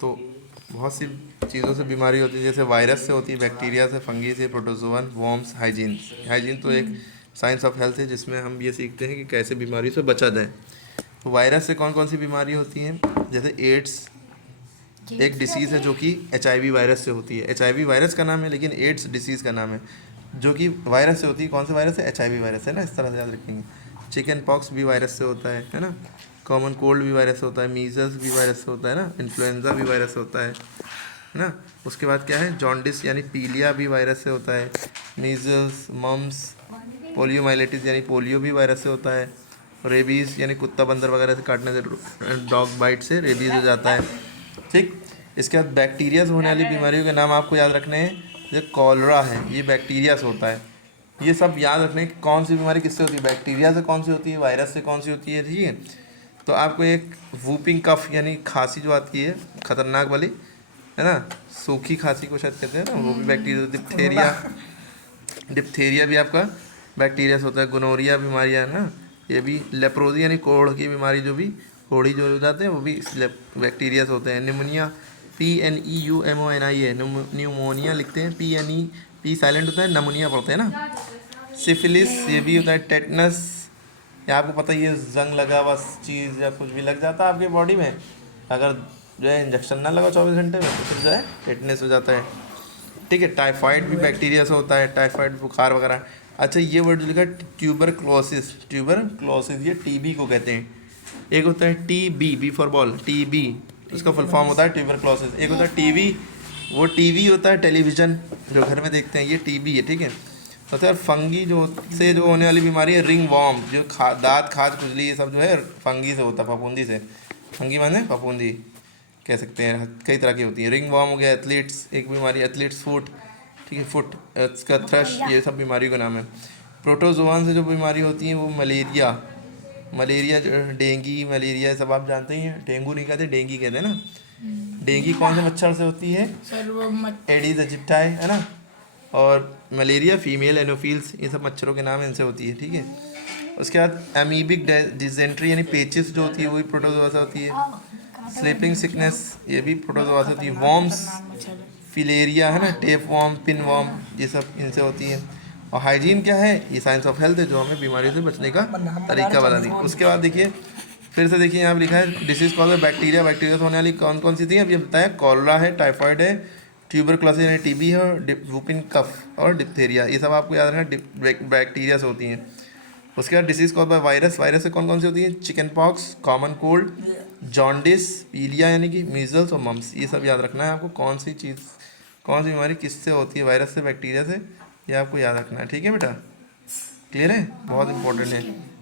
तो बहुत सी चीज़ों से बीमारी होती है, जैसे वायरस से होती है, बैक्टीरिया से, फंगी से, प्रोटोजोवन, वॉर्म्स, हाइजीन। हाइजीन तो एक साइंस ऑफ हेल्थ है जिसमें हम ये सीखते हैं कि कैसे बीमारी से बचा जाए। तो वायरस से कौन कौन सी बीमारी होती हैं, जैसे एड्स एक डिसीज़ है जो कि HIV वायरस से होती है। HIV वायरस का नाम है लेकिन एड्स डिसीज़ का नाम है जो कि वायरस से होती है। कौन सा वायरस है? HIV वायरस है ना, इस तरह से याद रखेंगे। चिकन पॉक्स भी वायरस से होता है ना। कॉमन कोल्ड भी वायरस से होता है, मीजल्स भी वायरस से होता है ना, इन्फ्लुएंजा भी वायरस से होता है ना। उसके बाद क्या है, जॉन्डिस यानी पीलिया भी वायरस से होता है। मीजल्स, मम्स, पोलियोमाइलिटिस यानी पोलियो भी वायरस से होता है। रेबीज़ यानी कुत्ता बंदर वगैरह से काटने से, डॉग बाइट से रेबीज़ हो जाता है। ठीक। इसके बाद बैक्टीरिया से होने वाली बीमारियों के नाम आपको याद रखने हैं। जैसे कॉलरा है, ये बैक्टीरिया से होता है। ये सब याद रखने कि कौन सी बीमारी किससे होती है, बैक्टीरिया से कौन सी होती है, वायरस से कौन सी होती है। ठीक है। तो आपको एक वूपिंग कफ यानी खांसी जो आती है खतरनाक वाली, है ना, सूखी खांसी को शायद कहते हैं ना, वो भी बैक्टीरिया। डिप्थेरिया, डिप्थेरिया भी आपका बैक्टीरिया से होता है। गोनोरिया बीमारियाँ है ना, ये भी। लेप्रोजी यानी कोढ़ की बीमारी, जो भी कोढ़ी जो हो जाते हैं वो भी बैक्टीरिया से होते हैं। निमोनिया, PNEUMONIA है, न्यूमोनिया लिखते हैं, पी साइलेंट होता है, नमोनिया पढ़ते हैं ना। सिफिलिस ये भी होता है। टेटनस, या आपको पता ही है, जंग लगा बस चीज़ या कुछ भी लग जाता है आपकी बॉडी में, अगर जो है इंजेक्शन ना लगा 24 घंटे में तो फिर जो है टेटनस हो जाता है। ठीक है। टाइफाइड भी बैक्टीरिया से होता है, टाइफाइड बुखार वगैरह। अच्छा, ये वर्ड जो लिखा है ट्यूबरक्लोसिस, ट्यूबरक्लोसिस ये TB को कहते हैं। एक होता है TB, B for ball, TB, उसका फुल फॉर्म होता है ट्यूबरक्लोसिस। एक होता है TB, वो टीवी होता है टेलीविज़न जो घर में देखते हैं, ये TB है। ठीक है। तो सर फंगी जो होने वाली बीमारी है रिंग वॉर्म, जो दाँत, खाज, खुजली, ये सब जो है फंगी से होता है, फफूंदी से। फंगी माने फफूंदी कह सकते हैं, कई तरह की होती है। रिंग वॉर्म हो गया। एथलीट्स एक बीमारी, एथलीट्स फुट, ठीक है, फुट, इसका थ्रश, ये सब बीमारी का नाम है। प्रोटोजोआन से जो बीमारी होती है वो मलेरिया, मलेरिया डेंगी, मलेरिया सब आप जानते ही हैं। डेंगू नहीं कहते, डेंगी कहते हैं ना। डेंगी कौन से मच्छर से होती है? एडीज एजिप्टाई, है ना। और मलेरिया फीमेल एनोफिल्स, ये सब मच्छरों के नाम इनसे होती है। ठीक है। उसके बाद एमीबिक डिजेंट्री यानी पेचिस जो होती है वही प्रोटोजोआ से होती है। स्लीपिंग सिकनेस ये भी प्रोटोजोआ से होती है। वॉर्म्स, फिलेरिया है ना, टेप वॉर्म, पिन वॉर्म, ये सब इनसे होती है। और हाइजीन क्या है? ये साइंस ऑफ हेल्थ है जो हमें बीमारियों से बचने का तरीका बता दी। उसके बाद देखिए, फिर से देखिए, यहाँ पर लिखा है डिसीज कॉज है बैक्टीरिया। बैक्टीरिया से होने वाली कौन कौन सी थी अब ये बताया? कॉलरा है, टाइफाइड है, ट्यूबरक्लोसिस यानी TB है, और वुपिन कफ और डिप्थेरिया, ये सब आपको याद रखना बैक्टीरिया से होती हैं। उसके बाद disease cause by virus, virus से कौन कौन सी होती है? Chicken pox, common cold, jaundice, पीलिया यानी कि मीजल्स और मम्स, ये सब याद रखना है आपको। कौन सी चीज़, कौन सी बीमारी किससे होती है, वायरस से, बैक्टीरिया से, ये आपको याद रखना है। ठीक है बेटा, क्लियर है? बहुत इंपॉर्टेंट है।